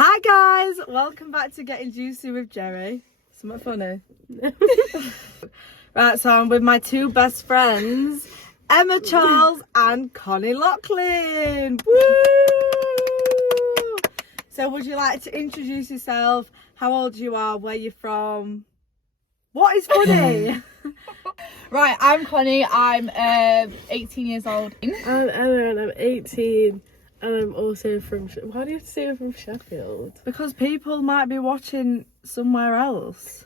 Hi guys, welcome back to Getting Juicy with Jerry. Something funny? Right, so I'm with my two best friends, Emma Charles and Connie Lachlan. Woo! So would you like to introduce yourself, how old you are, where you're from? What is funny? Right, I'm Connie, I'm 18 years old. I'm Emma and I'm 18 and I'm also from... Why do you have to say I'm from Sheffield? Because people might be watching somewhere else.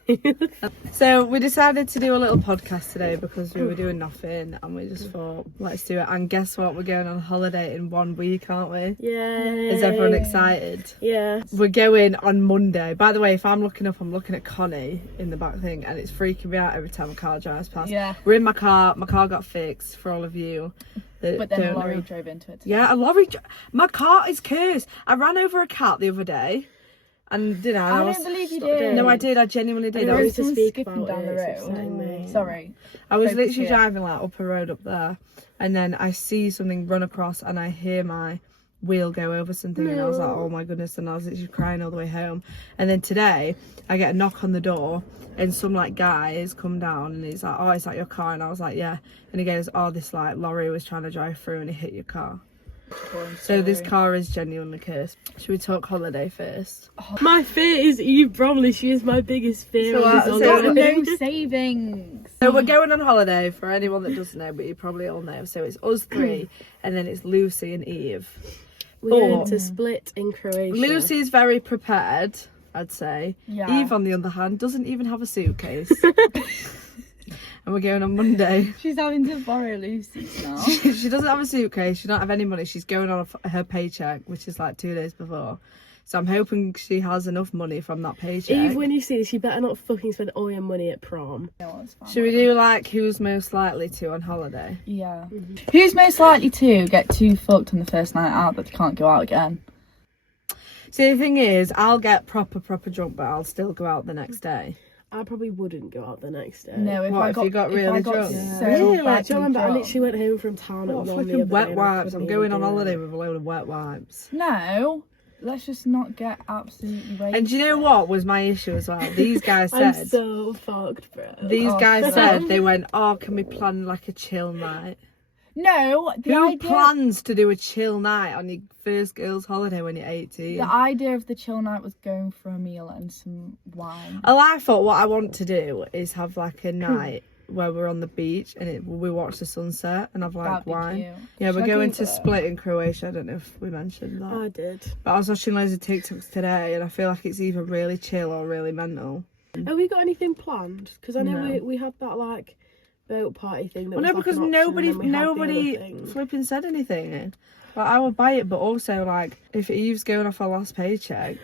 So we decided to do a little podcast today because we were doing nothing and we just thought, let's do it. And guess what? We're going on holiday in 1 week, aren't we? Yay! Is everyone excited? Yeah. We're going on Monday. By the way, if I'm looking up, I'm looking at Connie in the back thing and it's freaking me out every time a car drives past. Yeah. We're in my car got fixed for all of you. But then a lorry drove into it. Yeah, a lorry. My car is cursed. I ran over a cat the other day. And did I? I don't believe you did. No, I did. I genuinely did. I I know was to speak skipping about down it, the it's road. upsetting me. Sorry. I was Focus literally here. driving like up a road up there, and then I see something run across, and I hear my wheel go over something, and I was like, oh my goodness! And I was literally crying all the way home. And then today, I get a knock on the door, and some like guy has come down, and he's like, oh, is that your car? And I was like, yeah. And he goes, oh, this like lorry was trying to drive through, and he hit your car. So this car is genuinely cursed. Should we talk holiday first? My fear is Eve Bromley. She is my biggest fear. So, on this so- holiday. No savings. So we're going on holiday, for anyone that doesn't know, but you probably all know. So it's us three, and then it's Lucy and Eve. We're going But to Split in Croatia. Lucy's very prepared, I'd say. Yeah. Eve, on the other hand, doesn't even have a suitcase. And we're going on Monday. She's having to borrow Lucy's now. She doesn't have a suitcase. She don't have any money. She's going on her paycheck, which is like 2 days before. So I'm hoping she has enough money from that paycheck. Eve, when you see this, you better not fucking spend all your money at prom. No, it's fine. Should we do like who's most likely to on holiday? Yeah. Who's most likely to get too fucked on the first night out that they can't go out again? See, the thing is, I'll get proper drunk, but I'll still go out the next day. I probably wouldn't go out the next day. No, if What, I if got, you got if really I got drunk? so Really? Do badly you remember I drunk- literally went home from town at What 1 the fucking other wet day and I wipes? I'm couldn't going even on do holiday it. with a load of wet wipes. No, let's just not get absolutely wasted. And do you know what was my issue as well? These guys I'm said, so fucked, bro. these Oh, guys no. said, they went, oh, can we plan like a chill night? No, the Who idea. plans to do a chill night on your first girls' holiday when you're 18? The idea of the chill night was going for a meal and some wine. Well, I thought what I want to do is have like a night where we're on the beach and we watch the sunset and have like That'd be wine. cute. Yeah, Should we're I going Google to it? Split in Croatia. I don't know if we mentioned that. I did. But I was watching loads of TikToks today and I feel like it's either really chill or really mental. Have we got anything planned? Because I know No. we had that like boat party thing. That Well, was, no, like, because an option, and then we had the nobody other thing. flipping said anything. Like, I would buy it, but also like if Eve's going off her last paycheck,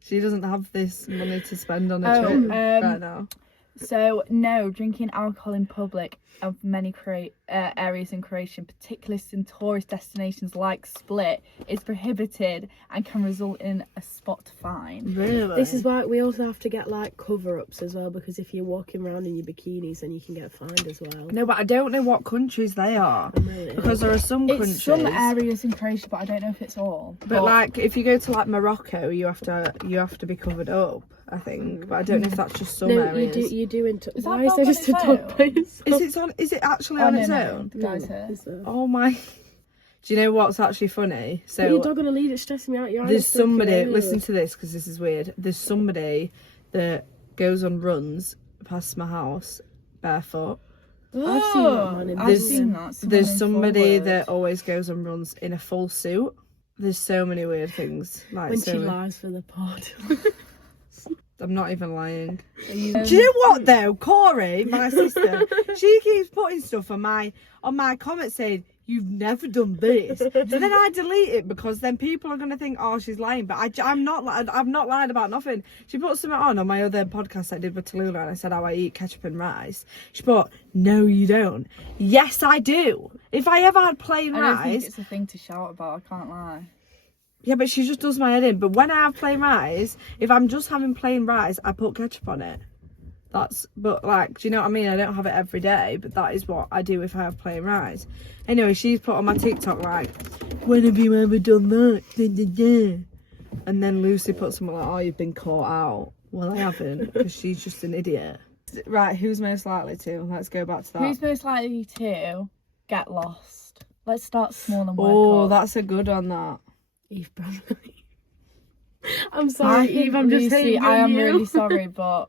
she doesn't have this money to spend on a trip right now. So, no, drinking alcohol in public of many areas in Croatia, particularly in tourist destinations like Split, is prohibited and can result in a spot fine. Really? This is why we also have to get like cover-ups as well, because if you're walking around in your bikinis, then you can get fined as well. No, but I don't know what countries they are. Really? Because there are some countries. It's some areas in Croatia, but I don't know if it's all. But like, if you go to like Morocco, you have to be covered up, I think. But I don't know if that's just some No, areas. you do into. Is that Why is dog there on just a its dog own? by itself? Is it actually Oh, on no, its no, own? the guy's here. Is there? Oh my! Do you know what's actually funny? Put your So dog on a lead. It's stressing me out. Your eyes there's are freaking somebody. out. Listen to this because this is weird. There's somebody that goes on runs past my house barefoot. I've seen that man in I've There's- seen that. There's Someone in somebody forward. that always goes on runs in a full suit. There's so many weird things. Like, when so she weird. lies for the pod. I'm not even lying. Are you- Do you know what though, Corey, my sister, she keeps putting stuff on my comments saying you've never done this. So then I delete it because then people are gonna think, oh, she's lying. But I've not lied about nothing. She put something on my other podcast I did with Tallulah, and I said how I eat ketchup and rice. She put, no, you don't. Yes, I do. If I ever had plain I don't think rice. it's a thing to shout about, I can't lie. Yeah, but she just does my head in. But when I have plain rice, if I'm just having plain rice, I put ketchup on it. But like, do you know what I mean? I don't have it every day, but that is what I do if I have plain rice. Anyway, she's put on my TikTok like, when have you ever done that? Da, da, da. And then Lucy put something like, oh, you've been caught out. Well, I haven't, because she's just an idiot. Right, who's most likely to? Let's go back to that. Who's most likely to get lost? Let's start small and work Oh, up. that's a good one, that. Eve, probably. I'm sorry, Eve, I'm Lucy, just hating I on am you. really sorry, but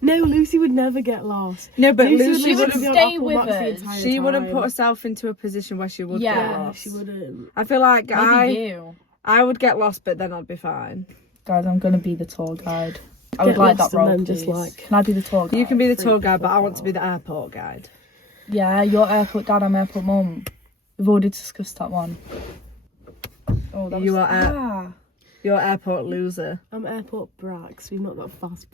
No, Lucy would never get lost. No, but would Lucy literally be on stay Apple with Maps the us. entire She wouldn't time. put herself into a position where she would get Yeah, lost. She wouldn't. I feel like maybe I would get lost, but then I'd be fine. Guys, I'm gonna be the tour guide. I would Get like lost that role, and then please. just, like, Can I be the tour guide? You can be the tour Freak guide, but I yourself want to be out. the airport guide. Yeah, you're airport dad, I'm airport mum. We've already discussed that one. Oh, that You was... are You're airport loser. I'm airport Brax, we're not that fast.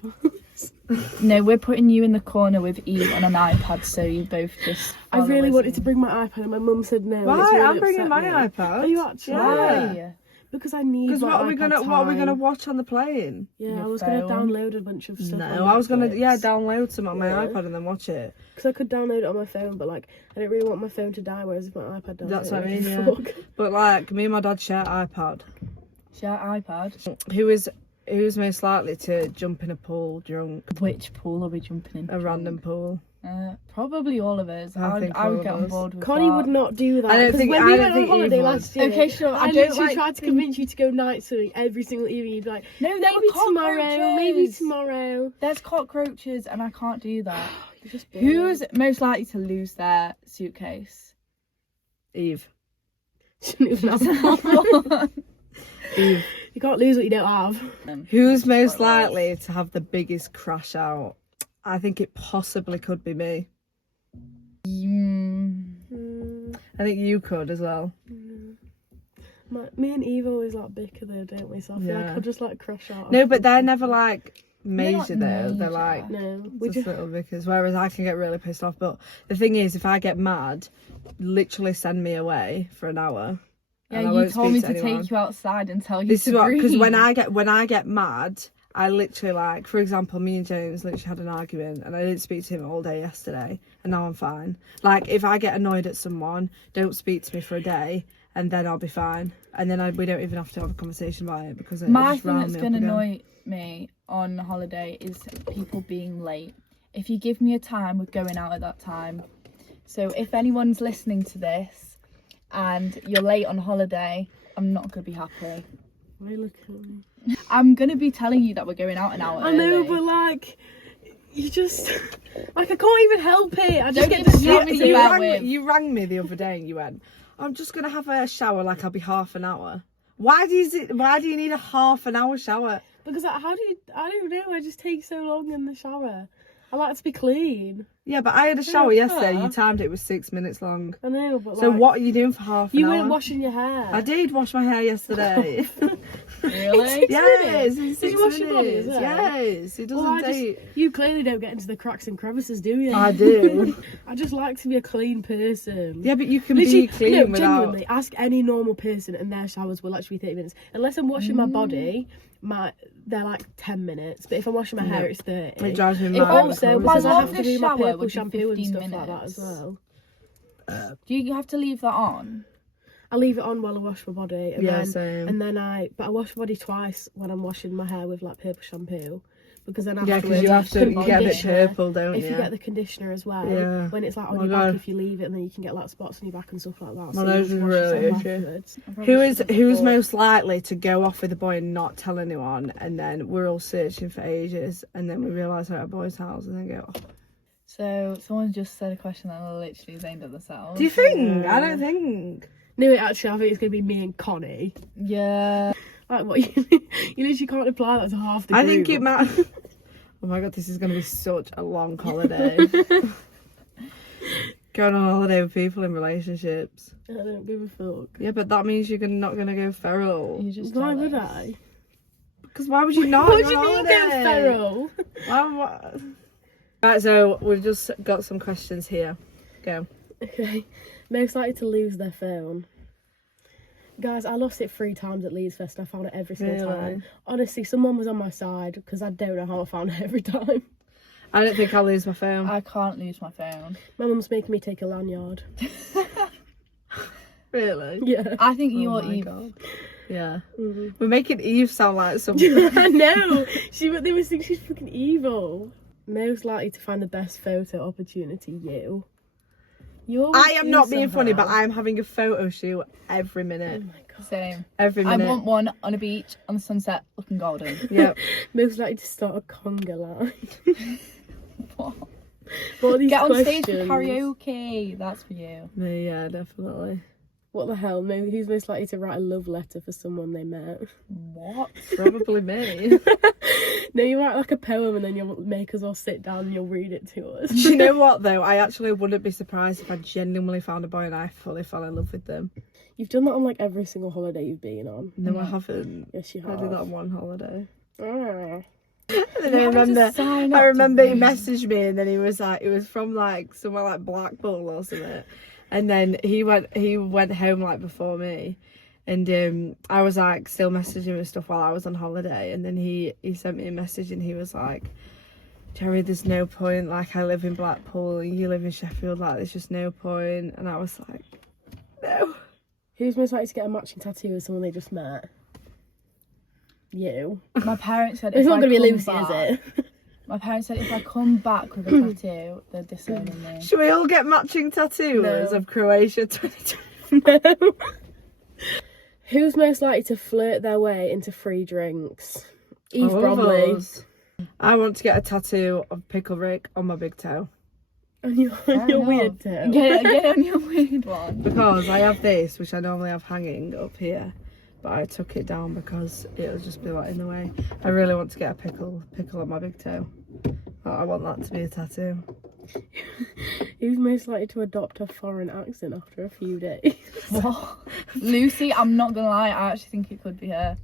No, we're putting you in the corner with Eve on an iPad, so you both just... I really follow wanted us to bring my iPad and my mum said no. Why? It's really I'm bringing upset my me. iPad. Are you actually? Yeah. Why? Because I need. Because my what are we iPad gonna time. watch on the plane? Yeah, Your I was gonna phone? download a bunch of stuff. No, I was gonna download some on my Yeah. iPad and then watch it. Because I could download it on my phone, but like I don't really want my phone to die. Whereas if my iPad does, That's it, what I mean. can Yeah. fuck. But like me and my dad share iPad. Share iPad. Who's most likely to jump in a pool drunk? Which pool are we jumping in? A random pool. Probably all of us. I think I all would of get on us. board with Connie that. would not do that. I don't 'cause think- when I we don't went on think Eve holiday would. last year, Okay, sure. I I don't literally like tried to convince you to go night swimming every single evening. You'd be like, No, there maybe were tomorrow, maybe cockroaches. tomorrow. There's cockroaches, and I can't do that. You're just bored. Who's most likely to lose their suitcase? Eve. Shouldn't even have one. Eve. You can't lose what you don't have. Who's most quite right. likely to have the biggest crash out? I think it possibly could be me. I think you could as well. Me and Eve always like bicker though, don't we? So I feel like Yeah. I'll just like crash out. No, but they're never like They're not major though. They're major. like No, we just just little bickers. Whereas I can get really pissed off. But the thing is, if I get mad, literally send me away for an hour. Yeah, and I you won't told me speak to anyone. take you outside and tell you This to is what, because breathe. when I get mad, I literally like, for example, me and James literally had an argument, and I didn't speak to him all day yesterday, and now I'm fine. Like if I get annoyed at someone, don't speak to me for a day, and then I'll be fine, and then we don't even have to have a conversation about it because it'll My just thing round that's me going up to again. annoy me on holiday is people being late. If you give me a time, we're going out at that time. So if anyone's listening to this and you're late on holiday, I'm not going to be happy. why look at me? I'm going to be telling you that we're going out an hour I know, early. but like, you just like I can't even help it. I just Don't get even distracted. tell me you bear with. You rang me the other day and you went, I'm just gonna have a shower, like I'll be half an hour. Why do you need a half an hour shower? Because like, I don't know. I just take so long in the shower. I like to be clean. Yeah, but I had a shower yesterday. fair. You timed it was 6 minutes long. I know, but So like, what are you doing for half an you hour? weren't washing your hair. I did wash my hair yesterday. Really? Yes, in Did 6 you wash your body minutes. as well? Yes, it doesn't Well, take. you clearly don't get into the cracks and crevices, do you? I do. I just like to be a clean person. Yeah, but you can Literally, be clean no, without. genuinely, ask any normal person and their showers will actually be 30 minutes. Unless I'm washing my body, they're like 10 minutes. But if I'm washing my hair, it's 30. It drives me If mad. I'm Also, My because I have to longest do my shower purple would be shampoo and 15 stuff like that minutes. as well. Do you have to leave that on? I leave it on while I wash my body, and Yeah, then same. but I wash my body twice when I'm washing my hair with like purple shampoo, because then Yeah, afterwards because you get a bit conditioner. purple, don't If you? you get the conditioner as well, Yeah. when it's like on Oh my your back, God. if you leave it, and then you can get like spots on your back and stuff like that. My you nose just is wash really yourself itchy. afterwards. Who's most likely to go off with a boy and not tell anyone, and then we're all searching for ages, and then we realise we're at a boy's house, and then go, oh. So someone just said a question that literally is aimed at themselves. Do you think? I don't think. No, actually, I think it's gonna be me and Connie. Yeah. Like what you literally can't apply that to half the group. I think it might. Oh my god, this is going to be such a long holiday. Going on holiday with people in relationships. I don't give a fuck. Yeah, but that means you're not going to go feral. You just Why jealous. would I? Because why would you not? What go do you on mean go holiday? feral? Why? Right, so we've just got some questions here. Go. Okay. Most likely to lose their phone. Guys, I lost it 3 times at Leeds Fest and I found it every single Really? time. Honestly, someone was on my side because I don't know how I found it every time. I don't think I'll lose my phone. I can't lose my phone. My mum's making me take a lanyard. Really? Yeah. I think Oh you're my Eve. God. Yeah. Mhm. We're making Eve sound like something. I know. They were thinking she's fucking evil. Most likely to find the best photo opportunity, you. I am not being funny, but I'm having a photo shoot every Oh minute. my god. Same. Every I minute. want one on a beach on the sunset, looking golden. Yep. Most likely to start a conga line. What? What are these Get on questions? stage for karaoke. That's for you. Yeah, definitely. What the hell? Maybe who's most likely to write a love letter for someone they met? What? Probably me. No, you write like a poem and then you'll make us all sit down and you'll read it to us. Do you know what though? I actually wouldn't be surprised if I genuinely found a boy and I fully fell in love with them. You've done that on like every single holiday you've been on. No, I haven't. Yes, you I have. did that on one holiday. Ah. And then having to sign I up to remember he these. messaged me and then he was like, it was from like somewhere like Blackpool or something. And then he went home like before me. And I was like still messaging him and stuff while I was on holiday. And then he sent me a message and he was like, Jerry, there's no point. Like, I live in Blackpool and you live in Sheffield. Like, there's just no point. And I was like, no. Who's most likely to get a matching tattoo with someone they just met? You. My parents said It's if not I going to be come Lucy, back, is it? My parents said if I come back with a tattoo, they're disowning me. Should we all get matching tattoos No. of Croatia 2020? No. Who's most likely to flirt their way into free drinks? Eve All of Bromley. us. I want to get a tattoo of Pickle Rick on my big toe. On your enough. weird toe. Get on your weird one. Because I have this, which I normally have hanging up here. But I took it down because it'll just be like in the way. I really want to get a pickle on my big toe. I want that to be a tattoo. Who's most likely to adopt a foreign accent after a few days? What? Lucy, I'm not gonna lie, I actually think it could be her.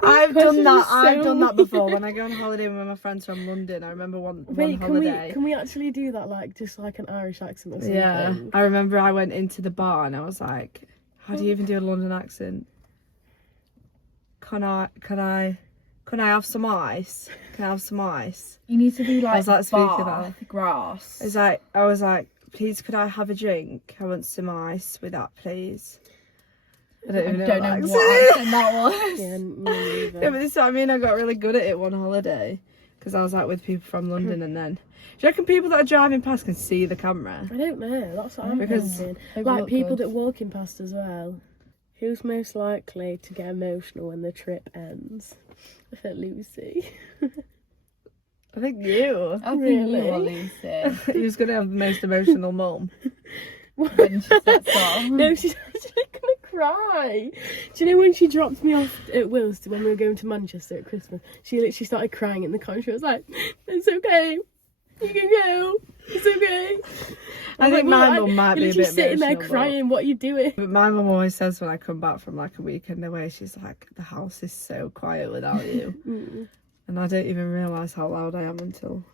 I've question done that. is I've so done that before. When I go on holiday with my friends from London, I remember one Wait, holiday. can we actually do that? Like just like an Irish accent or something? Yeah, I remember I went into the bar and I was like, "How do you even do a London accent? Can I have some ice? Can I have some ice?" You need to be like, I was like speaking Bath, that. grass. I was like, "Please, could I have a drink? I want some ice with that, please." I don't even know don't what know accent. what accent that was. Yeah, me Yeah, neither. but this is what I mean. I got really good at it one holiday because I was like with people from London, and then do you reckon people that are driving past can see the camera? I don't know. That's what I'm Because thinking. they Like look people good. that walking past as well. Who's most likely to get emotional when the trip ends? I think Lucy. I think you. I think Really? you are Lucy. Who's gonna have the most emotional mum? When she sets off. No, she's actually gonna cry. Do you know when she dropped me off at Wilston when we were going to Manchester at Christmas? She literally started crying in the car. She was like, "It's okay, you can go. It's okay." I think "Well, my mum might be a you're bit literally sitting there emotional, crying. What are you doing? But my mum always says when I come back from like a weekend away, she's like, "The house is so quiet without you," and I don't even realise how loud I am until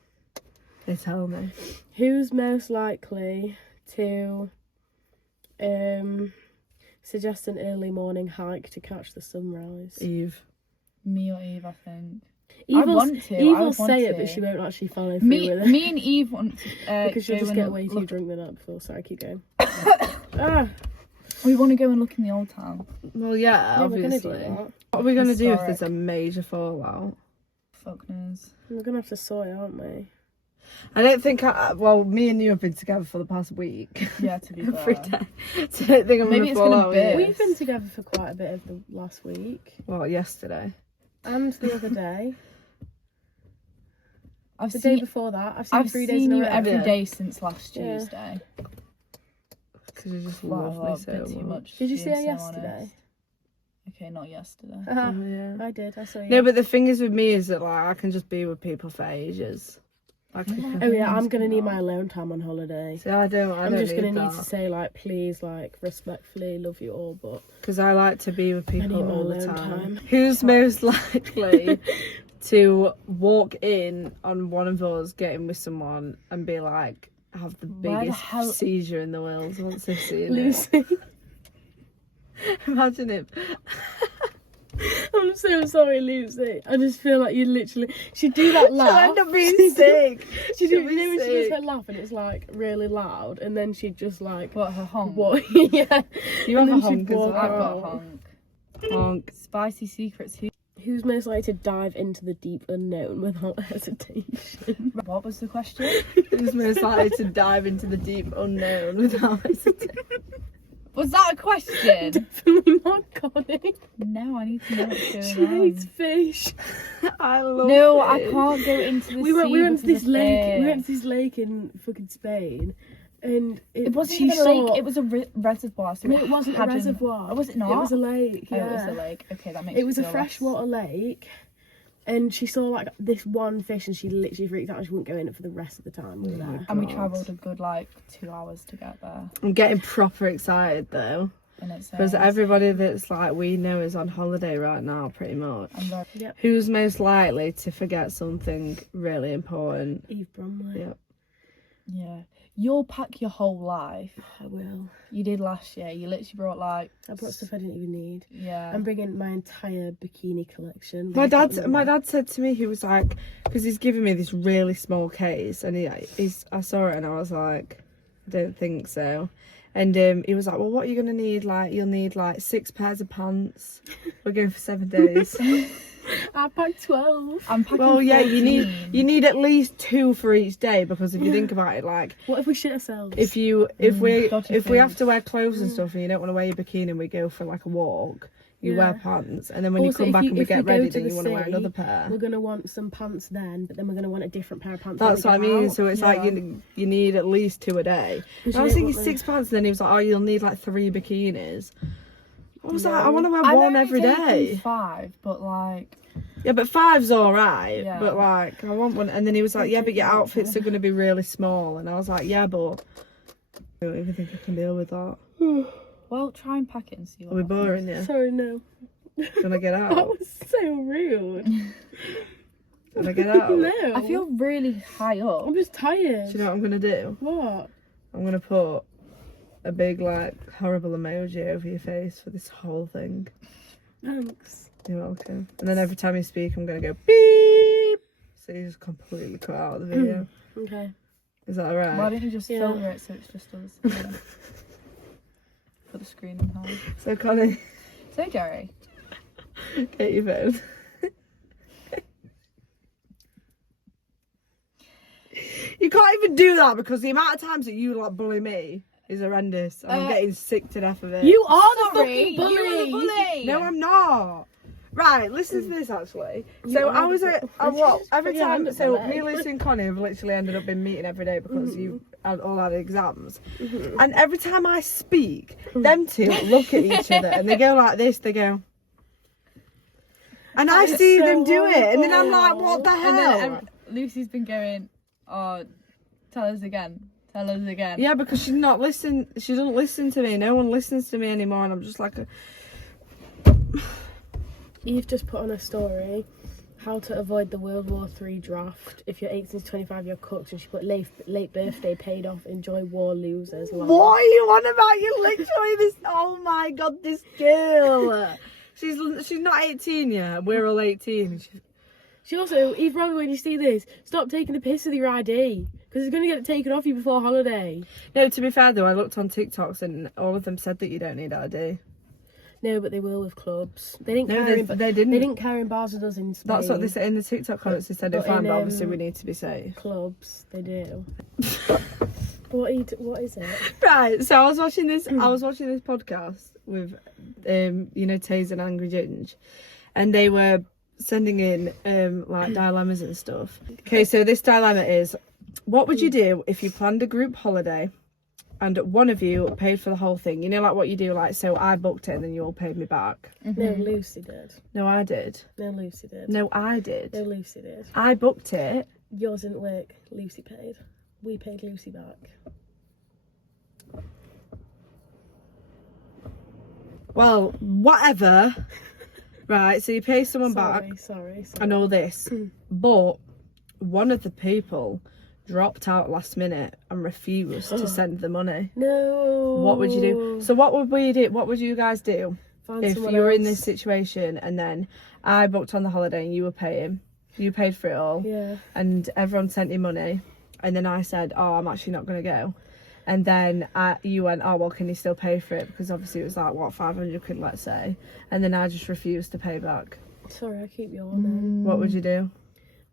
they tell me. Who's most likely to suggest an early morning hike to catch the sunrise? Eve. Me or Eve, I think. Eve will, want to. Eve I will would want say it, to. but she won't actually follow through with it. Me and Eve want to Because she'll go just and get way too look- drunk the night before. Sorry, keep going. Ah, We want to go and look in the old town. Well, yeah, yeah, we're gonna do obviously. that. What are we gonna do if Historic. there's a major fallout? Fuck knows. We're gonna have to sort it, aren't we? I don't think. Well, me and you have been together for the past week. Yeah, to be Every fair. day. So I don't think I'm Maybe gonna it's fall gonna out with be. you. We've been together for quite a bit of the last week Well, yesterday. and the other day. I've The day seen, before that, I've seen I've 3 days seen in a you row. every Yeah. day since last Yeah. Tuesday. Because you just Wow, love a me so bit too much. much. Did you being see her so yesterday? honest. Okay, not yesterday. Uh-huh. Oh, yeah. I did. I saw you. No, but the thing is with me is that like I can just be with people for ages. Like, Oh yeah, I'm gonna need my alone time on holiday. see, I don't I'm just gonna need need to that say like, please, like, respectfully, love you all, but because I like to be with need people my all the alone time. time. Who's most likely to walk in on one of us getting with someone and be like have the Why the biggest hell- seizure in the world once they've seen it? Lucy. Imagine it. I'm so sorry, Lucy. I just feel like you literally she'd do that laugh. She'll end up being sick. She'd do, She'll you be know when she does sick. her laugh and it's like really loud, and then she'd just like What, her honk? what? Yeah. You And have a then she'd honk as walk well. I've got a out. honk. Honk. Spicy secrets. Who's most likely to dive into the deep unknown without hesitation? What was the question? Who's most likely to dive into the deep unknown without hesitation? Was that a question? Definitely not Connie. No, I need to know what's She going hates on. fish. I love No, it. I can't go into the We sea. went to because this of lake. fish. We went to this lake in fucking Spain, and It wasn't she even a saw, lake. It was a reservoir. So No, it wasn't a hadn't- reservoir. Oh, was it not? It was a lake. Oh, Yeah. it was a lake. Okay, that makes It was a me feel freshwater lake, and she saw like this one fish, and she literally freaked out. And she wouldn't go in it for the rest of the time we were there. less. And we travelled a good 2 hours to get there. I'm getting proper excited though. And it's Because everybody that's we know is on holiday right now, pretty much. I'm very Yep. Who's most likely to forget something really important? Eve Bromley. Yep. yeah. You'll pack your whole life. I will. You did last year. You literally brought I brought stuff I didn't even need. yeah. I'm bringing my entire bikini collection. My dad said to me, he was like, because he's given me this really small case, and I saw it and I was like, I don't think so. And he was like, well, what are you gonna need? You'll need 6 pairs of pants. We're going for 7 days. I packed 12. I'm packing. Well, yeah, 14. you need at least 2 for each day, because if you think about it, What if we shit ourselves? if we dodgy if we have things. to wear clothes and stuff, and you don't want to wear your bikini, and we go for a walk, you wear Yeah. pants, and then when you Also, come if back you- and we if we get go ready, to then the you want to wear sea, another pair. We're gonna want some pants then, but then we're gonna want a different pair of pants. That's when what I we get mean. out. So it's Yeah. you need at least 2 a day. And I was thinking 6 pants, and then he was like, "Oh, you'll need 3 bikinis." I was like, "I want to wear I'm one only every taking day." 5, but Yeah, but 5's all right. Yeah. But I want one. And then he was like, "Yeah, but your outfits are going to be really small." And I was like, "Yeah, but I don't even think I can deal with that." well, try and pack it and see Are what we happens. boring you? Sorry, no. Can I get That out? was so rude. Can I get out? No. I feel really high up. I'm just tired. Do you know what I'm gonna do? What? I'm gonna put a big horrible emoji over your face for this whole thing. Thanks. You're welcome. And then every time you speak, I'm gonna go beep, so you just completely cut out of the video. Okay. Is that alright? Why don't you just Yeah. filter it so it's just us? Yeah. Put the screen on high. So Connie, So Jerry. get your phone. You can't even do that, because the amount of times that you bully me is horrendous, and I'm getting sick to death of it. You are the Sorry, fucking you bully. were the bully. No, I'm not. Right, listen to this actually. So I was every Yeah, time. I'm So bully. me, Lucy, and Connie have literally ended up in meeting every day because you all had exams. And every time I speak, them two look at each other and they go like this. They go, and I is see so them do it, and then I'm horrible. like, what the And hell? then Lucy's been going, oh, tell us again. Tell us again. Yeah, because she's not listen. She doesn't listen to me. No one listens to me anymore, and I'm just like, You've just put on a story how to avoid the World War III draft. If you're 18 to 25, you're cooked. And she put late birthday paid off. Enjoy war losers. Lol. what are you on about? You literally this. Oh my god, this girl. She's not 18 yet. We're all 18. She also, Eve Bromley, when you see this, stop taking the piss with your ID. Because it's going to get taken off you before holiday. No, to be fair though, I looked on TikToks and all of them said that you don't need ID. No, but they will with clubs. They didn't No, care. they didn't. They didn't care in bars with us in Spain. That's what they said in the TikTok comments. They said it's But fine, in, but obviously we need to be safe. Clubs, they do. What is it? Right. So I was watching this podcast with Taze and Angry Ginge, and they were sending in dilemmas and stuff. Okay, so this dilemma is, what would you do if you planned a group holiday and one of you paid for the whole thing? You know, like what you do, so I booked it and then you all paid me back. No, Lucy did. No, I did. No, Lucy did. No, I did. No, Lucy did. I booked it. Yours didn't work. Lucy paid. We paid Lucy back. Well, whatever. Right, so you pay someone back Sorry. and all this, but one of the people dropped out last minute and refused to send the money. No. What would you do? So what would we do? What would you guys do Find if someone you were in else. this situation and then I booked on the holiday and you were paying? You paid for it all, Yeah. and everyone sent you money, and then I said, "Oh, I'm actually not going to go." And then you went, oh, well, can you still pay for it? Because obviously it was like, what, 500 quid, let's say. And then I just refused to pay back. Sorry, I keep yawning. What would you do?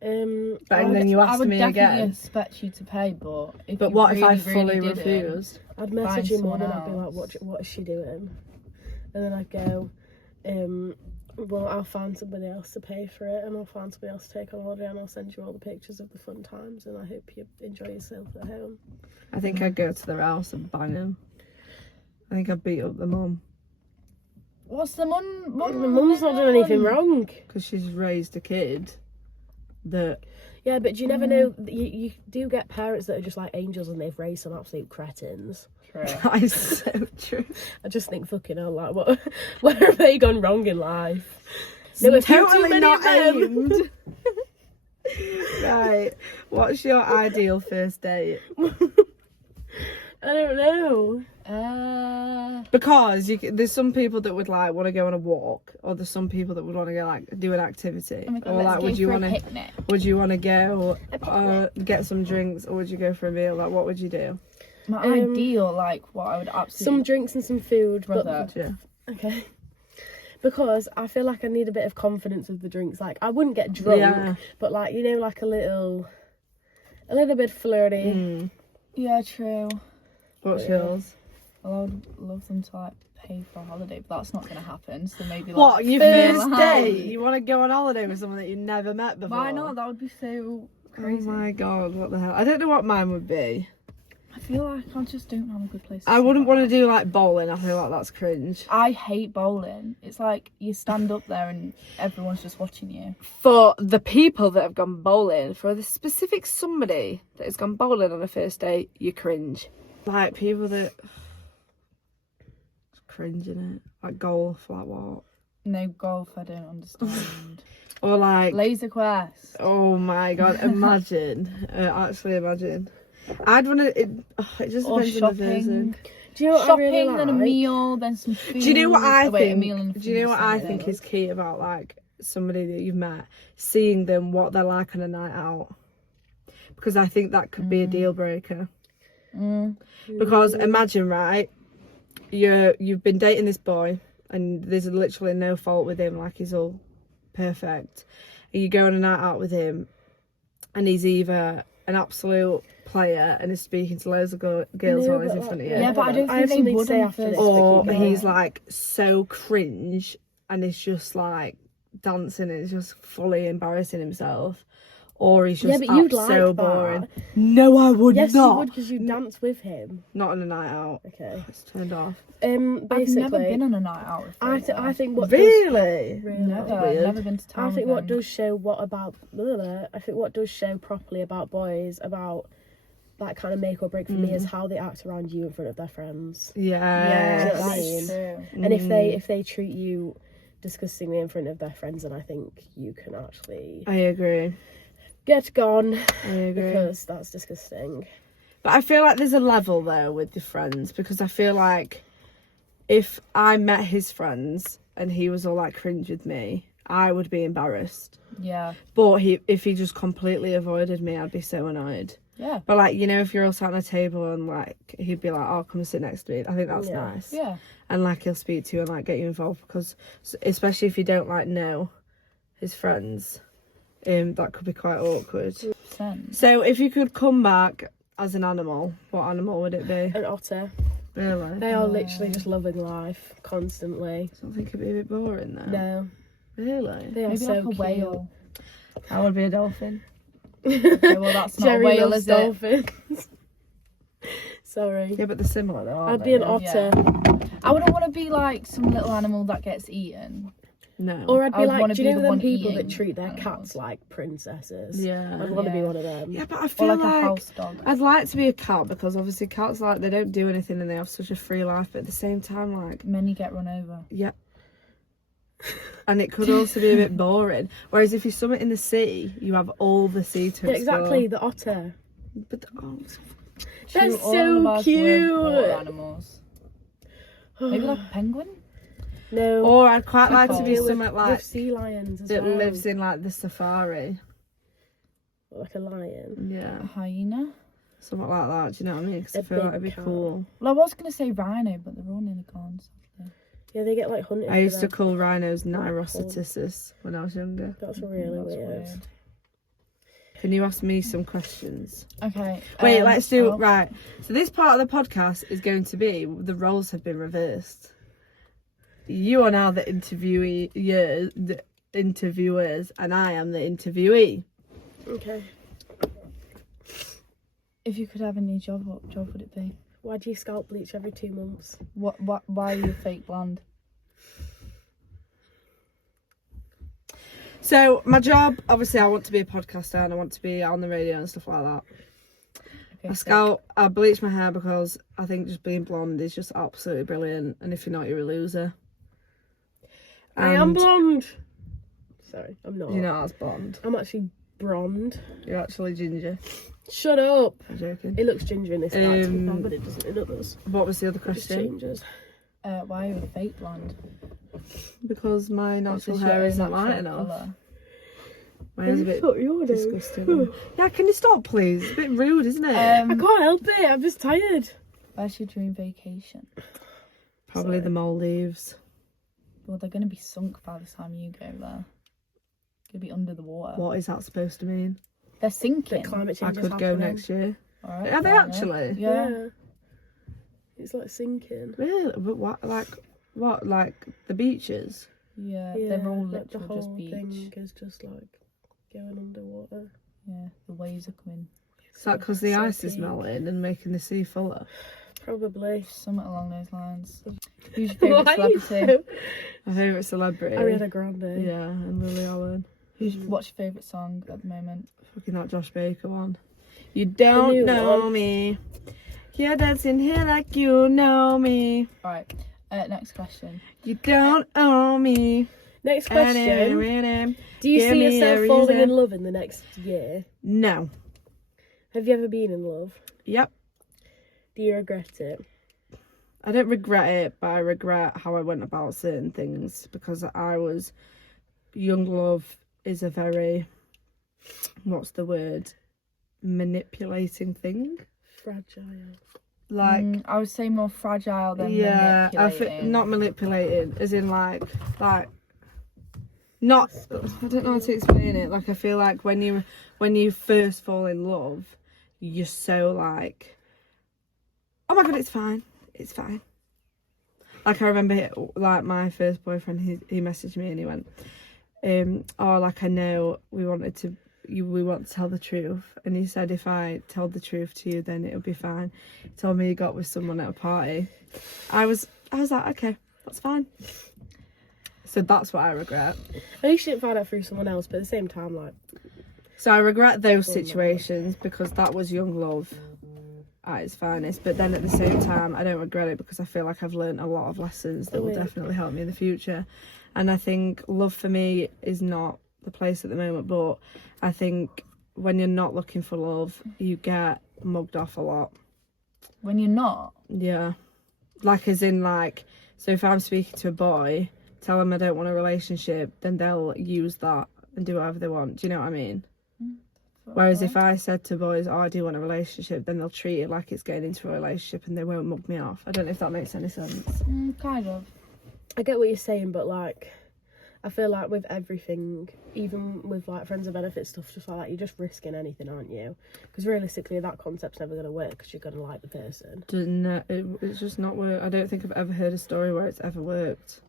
Um, And then you I asked would me definitely again. expect you to pay, but if But you what if I really, fully really didn't, refused? I'd message Find your mum and someone I'd be like, else. what is she doing? And then I'd go, well, I'll find somebody else to pay for it, and I'll find somebody else to take on holiday, and I'll send you all the pictures of the fun times, and I hope you enjoy yourself at home. I think I'd go to their house and bang him. I think I'd beat up the mum. What's the mum? My mum's not done anything wrong. Because she's raised a kid that... Yeah, but you never know. You do get parents that are just like angels and they've raised some absolute cretins. True. That is so true. I just think, fucking hell, like, what? Where have they gone wrong in life? There were too Totally many not of them. aimed. Right. What's your ideal first date? I don't know. Because there's some people that would like want to go on a walk, or there's some people that would want to go like do an activity, Oh my God, or let's like go would you for a want to picnic. go get some drinks, or would you go for a meal? Like what would you do? My ideal, like what I would absolutely. Some drinks and some food. Brother. Yeah. Okay. Because I feel like I need a bit of confidence with the drinks. Like, I wouldn't get drunk, but like, you know, like a little bit flirty. Yeah, true. What's yours? Well, I would love them to like pay for a holiday, but that's not going to happen. So maybe like What, your fill first the date? house. You want to go on holiday with someone that you never met before? Why not? That would be so crazy. Oh my God, what the hell? I don't know what mine would be. I feel like I just don't have a good place. I wouldn't want to do like bowling. I feel like that's cringe. I hate bowling. It's like you stand up there and everyone's just watching you. For the people that have gone bowling, for the specific somebody that has gone bowling on a first date, you cringe. Like people that it's cringe, innit? Like golf, like what? No golf, I don't understand. Or like Laser quest. oh my God, imagine. Actually imagine. I'd want to. It just Or depends on the person. shopping. Do you know what Shopping, I really like? then a meal, then some food. Do you know what I A meal think? and Do you know food what I something. think is key about like somebody that you've met, seeing them what they're like on a night out, because I think that could be a deal breaker. Because imagine, right, you've been dating this boy and there's literally no fault with him, like he's all perfect, and you go on a night out with him and he's either an absolute player and is speaking to loads of girls while he's in front of you, Yeah, but I don't I have think they something to would say on after first this. or Yeah. he's like so cringe and is just like dancing and is just fully embarrassing himself, or he's just Yeah, but you'd like so that. boring. No, I would Yes, not. you would, because you dance with him. Not on a night out. Okay. It's turned off. Basically, I've never been on a night out with I think what Really? Never. I've Weird. never been to town I think with what them. does show I think what does show properly about boys, about that kind of make or break for me, is how they act around you in front of their friends. Yeah. Yeah, Do you know what I that's mean? true. And if they treat you disgustingly in front of their friends, then I think you can actually I agree. get gone, I agree. because that's disgusting. But I feel like there's a level there with your friends, because I feel like if I met his friends and he was all like cringe with me, I would be embarrassed. Yeah. But if he just completely avoided me, I'd be so annoyed. Yeah. But like, you know, if you're all sat on a table and like he'd be like, "Oh, come and sit next to me," I think that's nice. Yeah. And like he'll speak to you and like get you involved, because especially if you don't like know his friends, that could be quite awkward. Sense. So if you could come back as an animal, what animal would it be? An otter. Really? They are literally just loving life constantly. I don't think it'd be a bit boring though. No, Really? they are Maybe so like a cute. whale. I would be a dolphin. Okay, well that's not Jerry a whale, loves is it? dolphins. Sorry. Yeah, but they're similar though, aren't I'd be they? an otter. I wouldn't want to be like some little animal that gets eaten. No. Or I'd I be would like, wanna do be you know the them one people that eating treat their animals. cats like princesses? Yeah. I'd want to be Yeah. one of them. Yeah, but I Or feel like a like house dog. I'd like to be a cat, because obviously cats, like, they don't do anything and they have such a free life, but at the same time, like, Many get run over. yeah. And it could also be a bit boring. Whereas if you're somewhere in the sea, you have all the sea to Yeah, explore. exactly, the otter. But They're True, all so of us were cute. water animals. Maybe like a penguin. No. or I'd quite like to Deal be Deal somewhere like with sea lions as that well. lives in like the safari. Like a lion. Yeah. A hyena. Something like that, do you know what I mean? Because I A feel like big it'd be cat. cool. Well, I was going to say rhino, but they're all nearly gone. Sadly. Yeah, they get like hunted. I for used to their- call rhinos Nyrostotis when I was younger. That's really That's weird. Can you ask me some questions? Okay. Wait, let's do oh, right. So this part of the podcast is going to be the roles have been reversed. You are now the interviewers, and I am the interviewee. Okay. If you could have a new job, what job would it be? Why do you scalp bleach every 2 months? What? Why are you fake blonde? So my job, obviously, I want to be a podcaster and I want to be on the radio and stuff like that. Okay, I bleach my hair because I think just being blonde is just absolutely brilliant. And if you're not, you're a loser. I am And blonde. Sorry, I'm not. You're not as blonde. I'm actually blonde. You're actually ginger. Shut up. I'm joking. It looks ginger in this light, but it doesn't in others. What was the other It just question? changes. Why are you a fake blonde? Because my natural What's hair your isn't light natural enough. colour? My hair's a bit Your nose. disgusting. Yeah, can you stop, please? It's a bit rude, isn't it? I can't help it. I'm just tired. Where's your dream vacation? Probably the Maldives. Well, they're going to be sunk by the time you go there. Going to be under the water. What is that supposed to mean? They're The sinking. climate I change is could go happening. next year. All right, Are they fair enough. actually? Yeah. It's like sinking. Really? But what? Like the beaches? Yeah, they're all like the literal whole just beach. thing is just like going underwater. Yeah, the waves are coming. Is that because the So ice is peak. melting and making the sea fuller? Probably. Something along those lines. Who's your favourite Why are you celebrity? My favourite celebrity. Ariana Grande. Yeah, and Lily Allen. What's your favourite song at the moment? Fucking that Josh Baker one. You new don't know one. me. You're dancing here like you know me. Alright, next question. You don't owe me. Next question. Do you Give see me a yourself falling reason. in love in the next year? No. Have you ever been in love? Yep. Do you regret it? I don't regret it, but I regret how I went about certain things because I was young love is a very, what's the word, manipulating thing. Fragile. Like, I would say more fragile than yeah, manipulating. not manipulating, as in like not. I don't know how to explain it. Like, I feel like when you first fall in love, you're so like, oh my god, it's fine. Like, I remember, like, my first boyfriend, he messaged me and he went, oh, like, I know we want to tell the truth. And he said, if I told the truth to you, then it'll be fine. He told me he got with someone at a party. I was like, okay, that's fine. So that's what I regret. At least you didn't find out through someone else, but at the same time, like... So I regret those situations because that was young love at its finest. But then at the same time, I don't regret it because I feel like I've learned a lot of lessons that will definitely help me in the future. And I think love for me is not the place at the moment, but I think when you're not looking for love, you get mugged off a lot. When you're not? Yeah. Like, as in, like, so if I'm speaking to a boy, tell them I don't want a relationship, then they'll use that and do whatever they want. Do you know what I mean? Whereas if I said to boys, oh, I do want a relationship, then they'll treat it like it's getting into a relationship and they won't mug me off. I don't know if that makes any sense. Kind of. I get what you're saying, but, like, I feel like with everything, even with, like, friends of benefit stuff, just like that, you're just risking anything, aren't you? Because realistically, that concept's never going to work because you're going to like the person. It's just not work. I don't think I've ever heard a story where it's ever worked.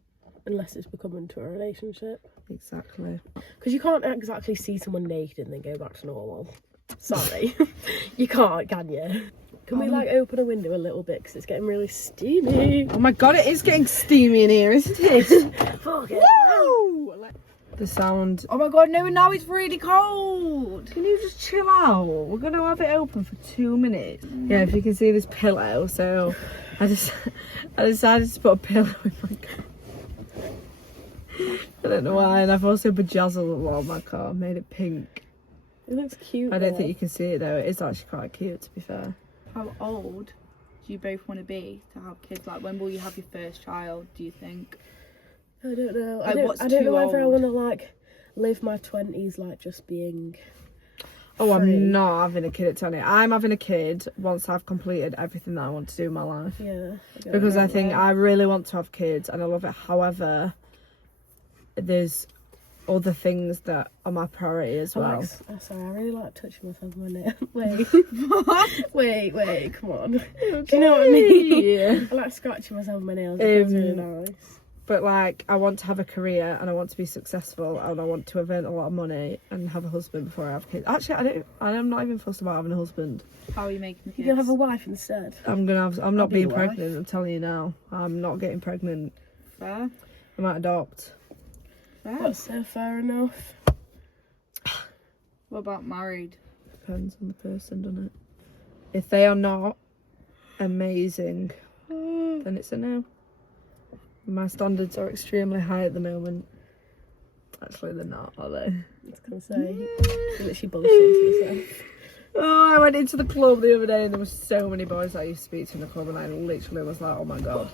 Unless it's become into a relationship. Exactly. Because you can't exactly see someone naked and then go back to normal. Sorry. You can't, can you? Can we, like, open a window a little bit because it's getting really steamy? Oh my god, it is getting steamy in here, isn't it? Fuck it. Woo! The sound. Oh my god, no, now it's really cold. Can you just chill out? We're going to have it open for 2 minutes. Yeah, if you can see this pillow, so I decided to put a pillow in my car. I don't know why, and I've also bedazzled a lot of my car, made it pink. It looks cute. I don't think you can see it though, it is actually quite cute to be fair. How old do you both want to be to have kids? Like, when will you have your first child, do you think? I don't know. Like, I what's don't too know whether I old? want to, like, live my 20s, like, just being Oh, free. I'm not having a kid at 20. I'm having a kid once I've completed everything that I want to do in my life. Yeah. Because I think I really want to have kids and I love it. However, there's other things that are my priority as well. Sorry, I really like touching myself on my nail. Wait, come on. Do you know what I mean? Yeah. I like scratching myself on my nails. It feels really nice. But like, I want to have a career and I want to be successful and I want to have earned a lot of money and have a husband before I have kids. Actually, I'm not even fussed about having a husband. How are you making kids? You can have a wife instead. I'm I'll not be being your wife. pregnant. I'm telling you now. I'm not getting pregnant. Fair. I might adopt. Fair. That's so fair enough. What about married? Depends on the person, doesn't it? If they are not amazing, then it's a no. My standards are extremely high at the moment. Actually, they're not, are they? I was gonna say, you're literally bullshitting yourself. Oh, I went into the club the other day and there were so many boys that I used to speak to in the club and I literally was like, oh my god.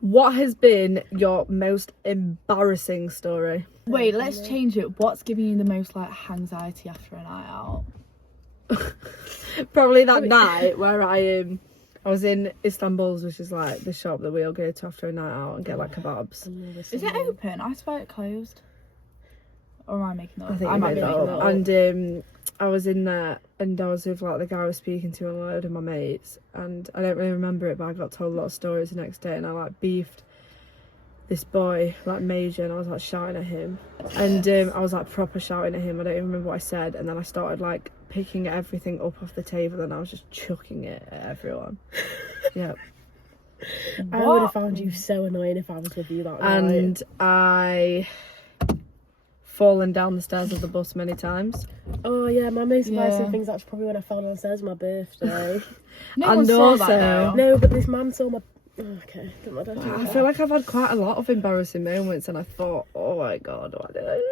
What has been your most embarrassing story? Wait, let's change it. What's giving you the most like anxiety after a night out? Probably that night where I was in Istanbul's, which is like the shop that we all go to after a night out and get like kebabs. Is it open? I swear it closed. Or am I making that up? I think I you might made be that making up. that up. And I was in there and I was with like the guy I was speaking to and a load of my mates and I don't really remember it, but I got told a lot of stories the next day and I like beefed this boy like major and I was like shouting at him and I was like proper shouting at him. I don't even remember what I said and then I started like picking everything up off the table and I was just chucking it at everyone. Yeah. I would have found you so annoying if I was with you that night. And I fallen down the stairs of the bus many times. Oh yeah, my most embarrassing Yeah. thing's actually probably when I fell downstairs on my birthday. No And one saw that also- though. No, but this man saw my... Oh, okay, don't matter. I feel like I've had quite a lot of embarrassing moments and I thought, oh my god, why did I do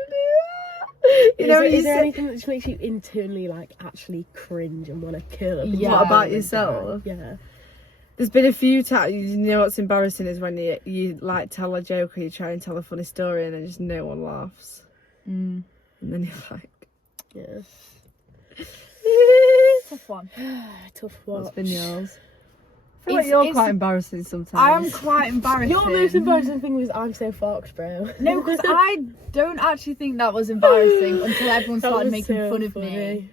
that? You know, is there anything that just makes you internally like actually cringe and want to kill it? Yeah. What about yourself? Yeah. There's been a few times, you know what's embarrassing is when you like tell a joke or you try and tell a funny story and then just no one laughs. Mm. And then you're like... Yeah. Tough one. Tough one. What's been yours? I feel like you're It's- quite embarrassing sometimes. I am quite embarrassing. Your most embarrassing thing was I'm so fucked, bro. No, because I don't actually think that was embarrassing until everyone That started was making so fun of funny. me.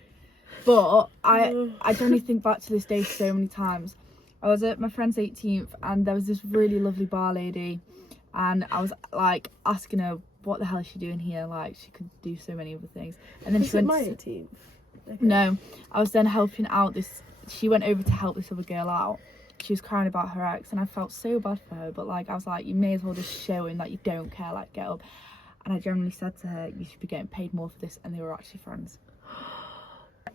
But I only think back to this day so many times. I was at my friend's 18th and there was this really lovely bar lady and I was like asking her what the hell is she doing here, like she could do so many other things. And then Was she it went my to, 18th? Okay. no, I was then helping out this, she went over to help this other girl out. She was crying about her ex and I felt so bad for her, but like I was like, you may as well just show him that you don't care, like get up. And I generally said to her, you should be getting paid more for this, and they were actually friends.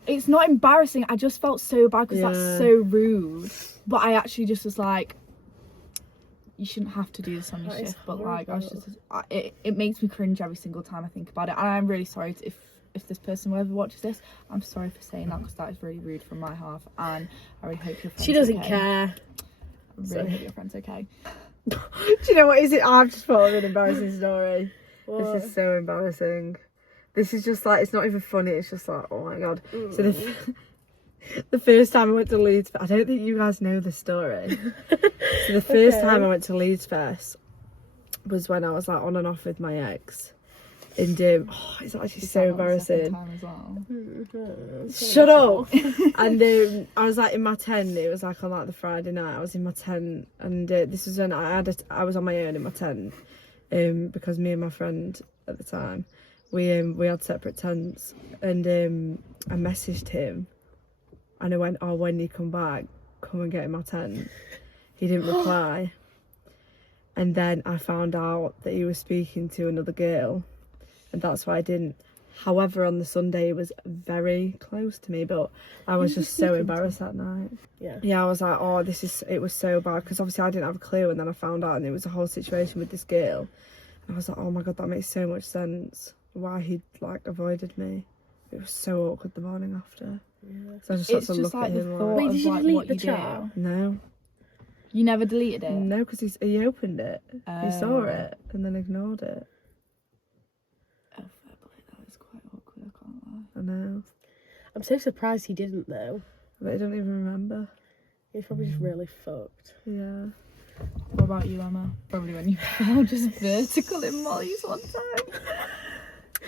It's not embarrassing, I just felt so bad because that's so rude. But I actually just was like, you shouldn't have to do this on your That is shift. But like, I was horrible. just, it makes me cringe every single time I think about it. And I'm really sorry if this person ever watches this. I'm sorry for saying that because that is really rude from my half. And I really hope your friend's She doesn't okay. care. I really hope your friend's okay. Do you know what is it? I've just thought of an embarrassing story. What? This is so embarrassing. This is just like, it's not even funny, it's just like, oh my god. So the first time I went to Leeds, I don't think you guys know the story. So the first time I went to Leeds Fest was when I was like on and off with my ex. And it's actually Is so that not the second embarrassing. time as well? Shut up. And I was like in my tent. It was like on like the Friday night. I was in my tent, and this was when I was on my own in my tent, because me and my friend at the time, we had separate tents, and I messaged him, and I went, oh, when you come back, come and get in my tent. He didn't reply, and then I found out that he was speaking to another girl. And that's why I didn't. However, on the Sunday, it was very close to me, but I was just so embarrassed that night. Yeah, I was like, oh, it was so bad, because obviously I didn't have a clue, and then I found out, and it was a whole situation with this girl. And I was like, oh my god, that makes so much sense. Why he like avoided me. It was so awkward the morning after. Yeah. So I just had It's to just look like at the him thought Wait, of did you like delete what the you chat? do. no, You never deleted it? no, because he opened it. He saw Oh. it and then ignored it. Oh, I know. I'm so surprised he didn't though. But I don't even remember. He's probably just really fucked. Yeah. What about you, Emma? Probably when you fell just vertical in Molly's one time.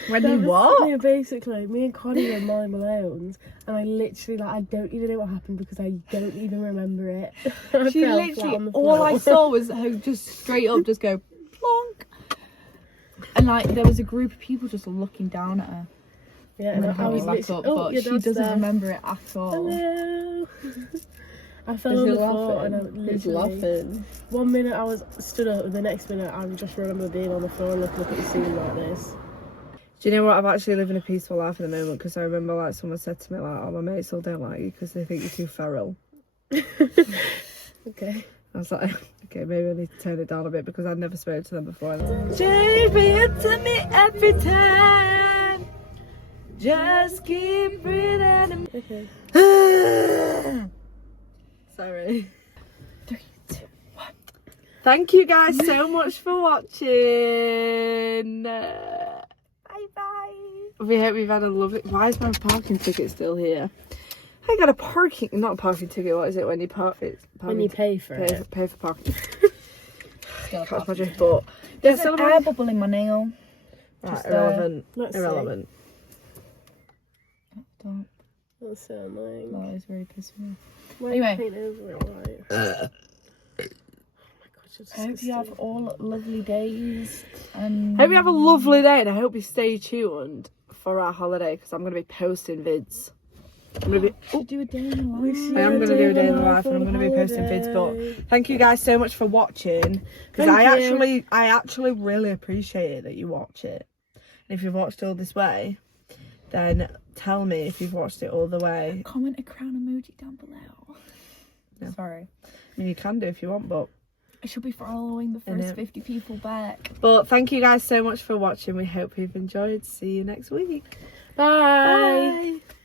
When you what? Yeah, basically, me and Connie were Molly Malone's, and I literally, like, I don't even know what happened because I don't even remember it. I She fell flat literally, on the all floor. I saw was her just straight up just go plonk. And like, there was a group of people just looking down at her. Yeah, And then I help was me back literally, up, oh, but your she dad's doesn't there. remember it at all. Hello. I fell Is on he the floor and I He's literally, laughing. 1 minute I was stood up and the next minute I just remember being on the floor and looking up at the ceiling like this. Do you know what? I'm actually living a peaceful life at the moment because I remember like someone said to me like, "Oh, my mates all don't like you because they think you're too feral." Okay. I was like, okay, maybe I need to turn it down a bit because I'd never spoken to them before. Just bring it to me every time. Just keep breathing. Okay. Sorry. 3, 2, 1. Thank you guys so much for watching. Bye bye. We hope you've had a lovely. Why is my parking ticket still here? I got a parking, not a parking ticket. What is it when you park? It's When you pay for it. Pay for parking. Still a Catch my parking drift, but There's an air bubble in my nail. right, Just, irrelevant. Let's see. Irrelevant. Don't. That's so annoying. That is very pissing me off. Why Anyway. paint over it white? Oh my god, you're I hope you have disgusting. all lovely days. And Hope you have a lovely day, and I hope you stay tuned for our holiday because I'm going to be posting vids. I'm going to be. should do a day in the life. I am going to do a day in the life, and I'm going to be posting vids. But thank you guys so much for watching because Thank I actually really appreciate it that you watch it. And if you've watched all this way, then tell me if you've watched it all the way. Comment a crown emoji down below. No. Sorry. I mean, you can do if you want, but. I should be following the Innit? first 50 people back. But thank you guys so much for watching. We hope you've enjoyed. See you next week. Bye. Bye.